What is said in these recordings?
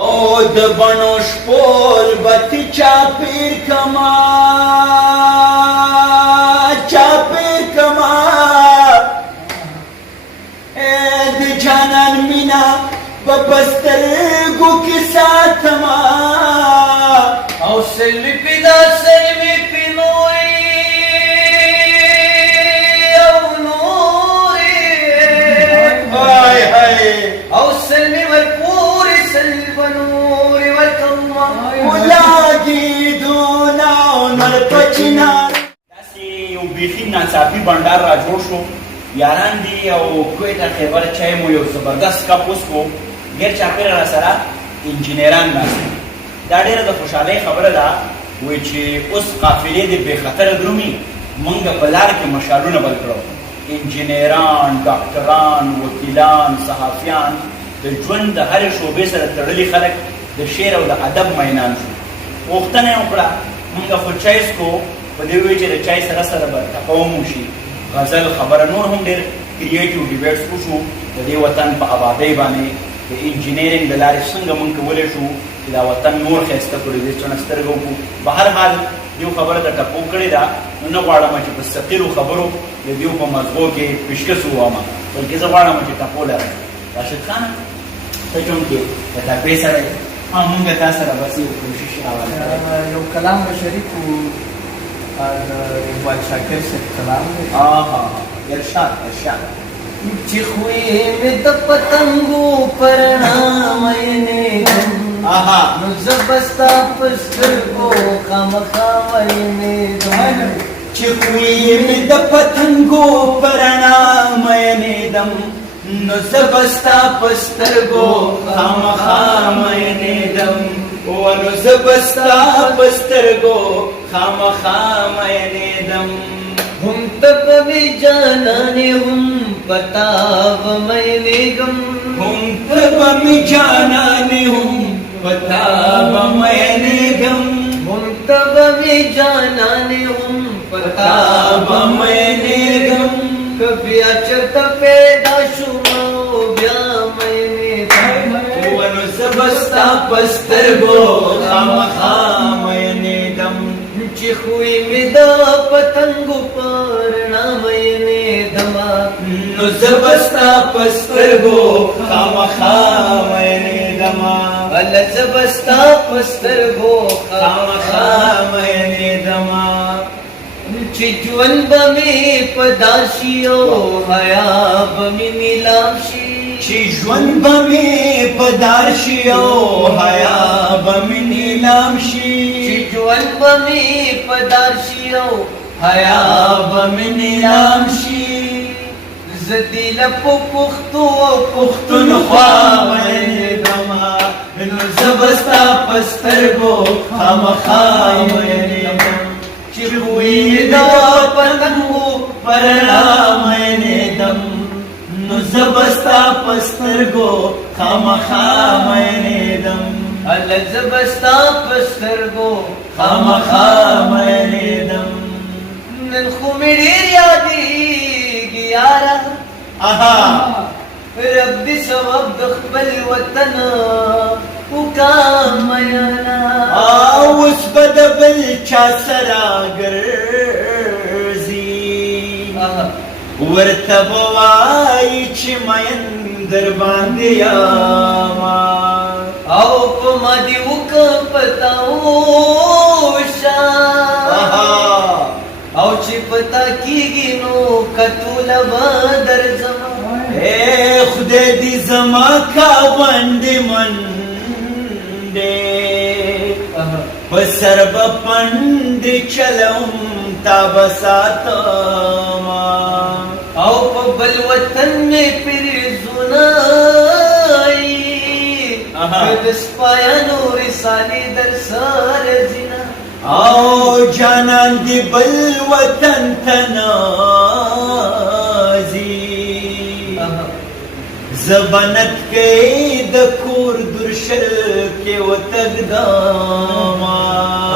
او د بڼو شپول بتی چاپیر کما د جانان مینا بپسترګو کې ساتما او سلوی پیدا سلوی پینوی او نوری هاي هاي او سلوی ورپوری سلو نوری ورکما ولاګي دوناو نر پچنا داسې یو بیخي ناڅاپي بنډار را جوړ شو یاران دي او کویټه خیبر چای مو یو زبردست کپ وسکو غیر چاپیره را سره انجینران ناست دا ډېره د خوشحالۍ خبره ده وایي چې اوس قافلې د بې خطره درومي موږ په لار کې مشالونه بل کړو انجینران ډاکټران وکیلان صحافیان د ژوند د هرې شعبې سره تړلي خلک د شعر او د ادب مینان شو غوښتنه یې وکړه موږ خو چای څکو په دې وایي چې د چای سره سره به تفاهم وشي غزل خبره نور هم ډېر کریټیو ډیبیټس وشو د دې وطن په آبادۍ باندې د انجینرینګ د لارې څنګه موږ کولی شو چې دا وطن نور ښایسته کړو دې چڼه سترګه وکړو په هر حال دیو خبره د ټپو کړې ده نو نه غواړم چې په ثقیلو خبرو د دیو په مزغو کې پیشکش ووامه بلکې زه غواړم چې ټپو لرم راشد خان ته چون کې د ټپې سره موږ تا سره بس یو کوشش راوړو یو کلام به شریک وو اقبال شاکر صاحب کلام دی ارشاد چې خوی مې د پتنګو پرنامینې نو زبستا پسترګو خامخا وینې چې خوی مې د پتنګو پرنامینې دم نو زبستا پسترګو خامخا وینې دم ونو زبستا پسترګو خامخا وینې دم هم تب بھی جانانے هم پتا بمائنے گم هم تب بھی جانانے هم پتا بمائنے گم هم تب بھی جانانے هم پتا بمائنے گم کبھی اچرت پیدا شما بیا مائنے گم ونو زبستا پسترگو خامخا مائنے دم چې خوی مې د پتنګو پرنامینې دما نو زبستا پسترگو خامخا مائنے دما ول زبستا پسترګو خامخا مائنے دما چې ژوند به مې پداشي او حیا به مې نیلام شي چې ژوند به مې پدار شي او حیا به مې نیلام شي چې ژوند به مې پداشي او حیا به مې نیلام شي زدی لپو پختو او پختونخوا مینې دما نو زبستا پسترګو خامخا مینې دم چې خوی د پتنګو پرنامینې دم نو زبستا پسترګو خامخا مینې دم ال زبستا پسترګو خامخا مینې دم نن خو مې ډېر یادېږي یاره رب دې ثواب د خپل وطن وکړه مینا اوس به د بل چا سره ګرځي ورته به وایي چې مین در باندې یاما او په ما دې وکړه پتا وشه او چې پتا کېږي نو کتوله به درځم خدای دې زما کاوندې منډې په سر به پنډې چلوم تا به ساتما او په بل وطن مې پرېزونه د سپایانو رسالې در سره ځینه او جانان دی بل وطن تنازی زبانت کئی د کور درشل کے وتقداما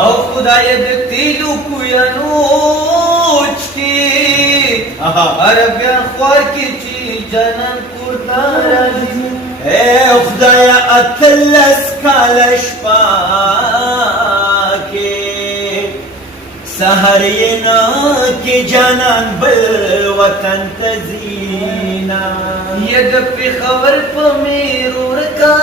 او خدای د تیلو کویانوچ کی عربیان خوار کی چی جانان کور دارازی اے خدای اتلس کال شپه کې سحر یې نه کې جانان بل وطن ته ځینا ید پېښور په میرور کا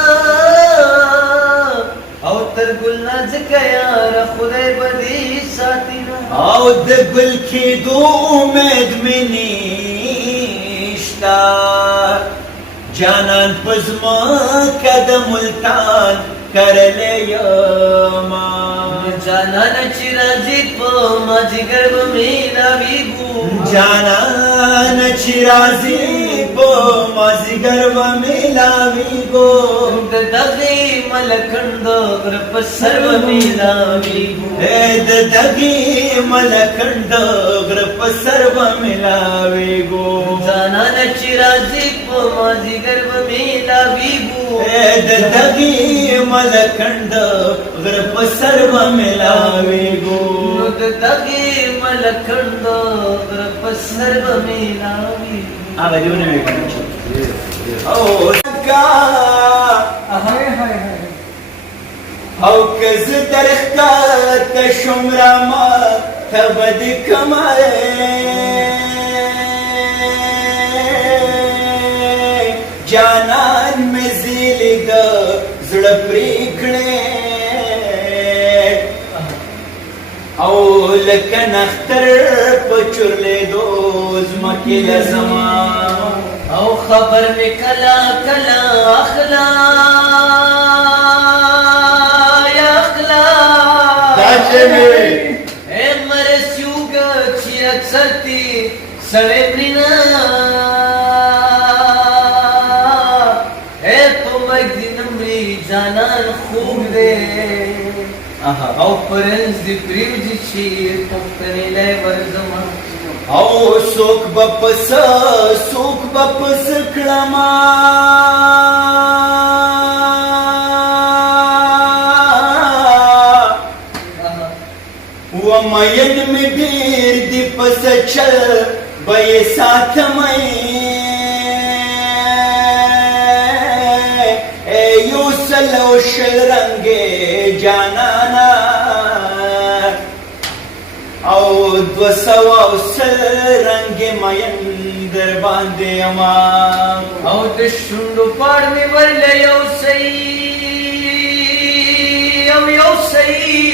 او تر ګل نازکه یاره خدای به دې ساتي نو او د ګل کېدو امید مې نشته جانان په ځمکه د ملتان کرلی یما جانان چې راځي په مازدیګر به میلاویږو جانان چې راځي په مازدیګر به میلاویږو د دغې ملکنډ غره په سر به میلاویږو د دغې ملکنډ غره په سر به میلاویږو جانان چې راځي په مازدیګر به میلاویږو د دغې ملکنډ غره په سر به میلاویږو نو د دغې ملکنډ غره په سر به میلاویږو هغه دیونه مې کنه او او کز درخت شمرا ما تبد کمای جانان می زیلی د زړه پریکړې او لکه نختر په چورلې دو زمکې لزما او خبر می کلا کلا اخلا یا اخلا اے مرسیوگا چی اکثر تی سڑے پرینا اے تو مگدی نمری جانان خوب دے او پرنز دی پریوزی چی پختنی لے ورزمان او سوک بپس کړما و مین می ډیر دی پس چل به ساتمای یو سلو شل رنگ جانانا او دو سوا سل رنگ مین در باندې ما او د شونډو پاړ می ورل یو سئی او یو سئی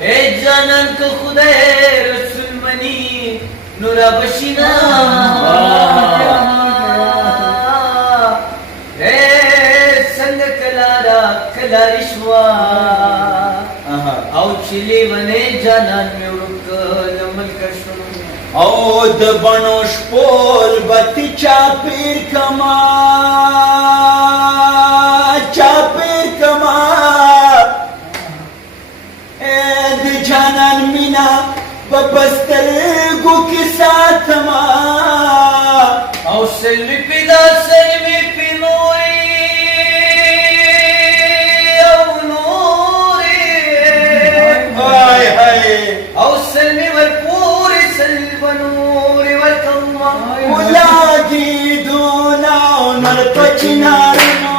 اے جانان کو خدای رسول منی نورا بشینا اے سنگ کلارا کلارشوا او چلی ونه جانان می ورک لمل کشو او د بڼو شپول بتی چاپیر کما د جانان مینا بپسترګو کې ساتما او سلوی پیدا سلوی پی نوری او نوری او سلوی ور پوری سلو نوری ور کما ولاګي دونا نر پچنارنو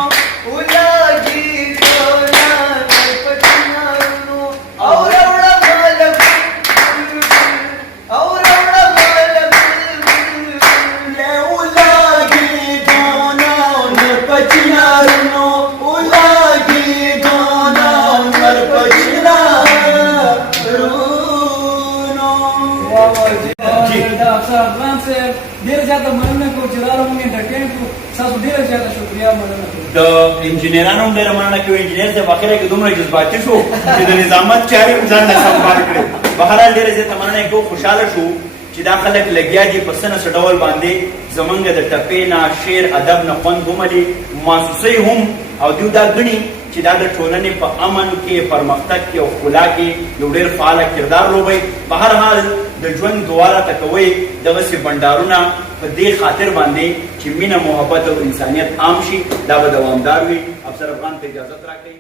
د انجینرانو ډېره مننه کوي انجینر صاحب اخره کې دومره جذباتي شو چې د نظامت چارې ځان نه سمبال کړي بهرحال ډېره زیاته مننه کوو خوشحاله شو چې دا خلک لګیا دي په څه نه څه ډول باندې زمونږ د ټپې نه شعر ادب نه خوند وملي محسوسوي هم او دوی دا ګڼي چې دا د ټولنې په امن کې پرمختګ کې او ښکلا کې یو ډېر فعاله کردار لوبوي بهرحال د ژوند دعا راته کوئ دغسې بنډارونه په دې خاطر باندې چې مینه محبت او انسانیت عام شي دا به دوامدار وي افسر افغان ته اجازت راکوئ